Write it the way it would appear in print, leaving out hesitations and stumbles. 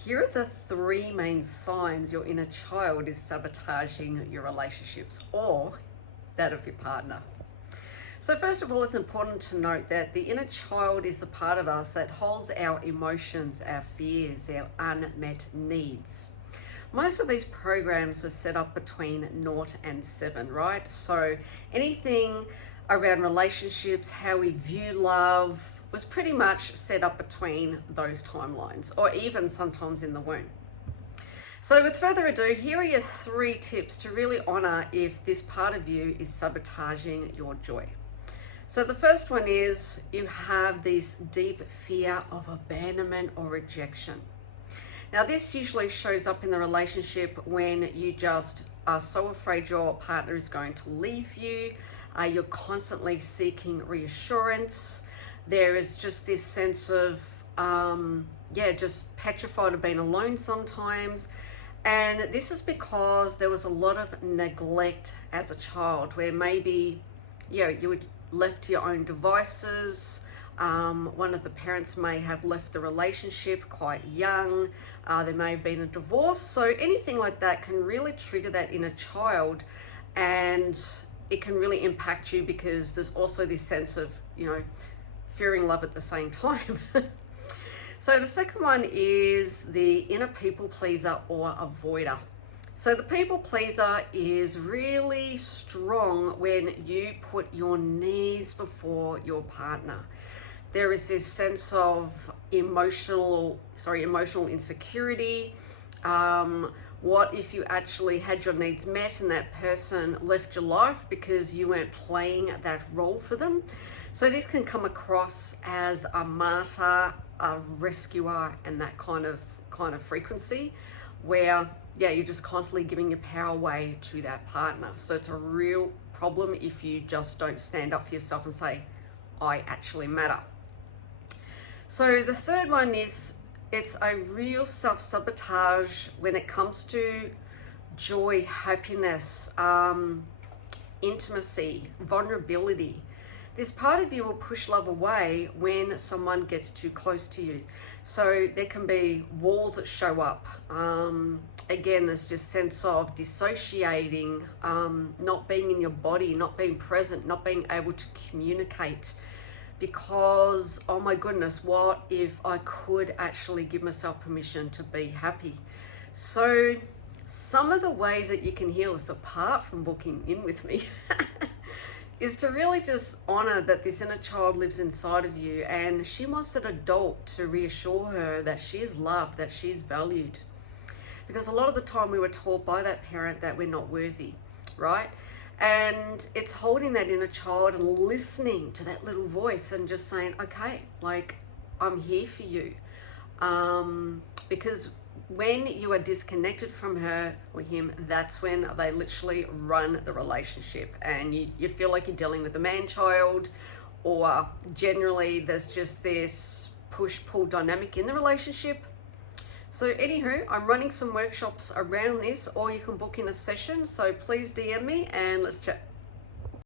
Here are the three main signs your inner child is sabotaging your relationships or that of your partner. So first of all, it's important to note that the inner child is the part of us that holds our emotions, our fears, our unmet needs. Most of these programs were set up between 0 and 7, right? So anything around relationships, how we view love, was pretty much set up between those timelines, or even sometimes in the womb. So with further ado, here are your 3 tips to really honor if this part of you is sabotaging your joy. So the first one is you have this deep fear of abandonment or rejection. Now this usually shows up in the relationship when you just are so afraid your partner is going to leave you. You're constantly seeking reassurance. There is just this sense of, just petrified of being alone sometimes. And this is because there was a lot of neglect as a child where maybe, you were left to your own devices. One of the parents may have left the relationship quite young. There may have been a divorce. So anything like that can really trigger that inner child, and it can really impact you because there's also this sense of, fearing love at the same time. So the second one is the inner people pleaser or avoider. So the people pleaser is really strong when you put your needs before your partner. There is this sense of emotional insecurity. What if you actually had your needs met and that person left your life because you weren't playing that role for them? So this can come across as a martyr, a rescuer, and that kind of frequency where, you're just constantly giving your power away to that partner. So it's a real problem if you just don't stand up for yourself and say, I actually matter. So the third one is it's a real self-sabotage when it comes to joy, happiness, intimacy, vulnerability. This part of you will push love away when someone gets too close to you. So there can be walls that show up. Again, there's just sense of dissociating, not being in your body, not being present, not being able to communicate. Because, oh my goodness, what if I could actually give myself permission to be happy? So some of the ways that you can heal this, apart from booking in with me, is to really just honor that this inner child lives inside of you and she wants an adult to reassure her that she is loved, that she's valued. Because a lot of the time we were taught by that parent that we're not worthy, right? And it's holding that inner child and listening to that little voice and just saying, okay, I'm here for you. Because when you are disconnected from her or him, that's when they literally run the relationship, and you feel like you're dealing with a man-child, or generally there's just this push-pull dynamic in the relationship. So anywho, I'm running some workshops around this, or you can book in a session. So please DM me and let's chat.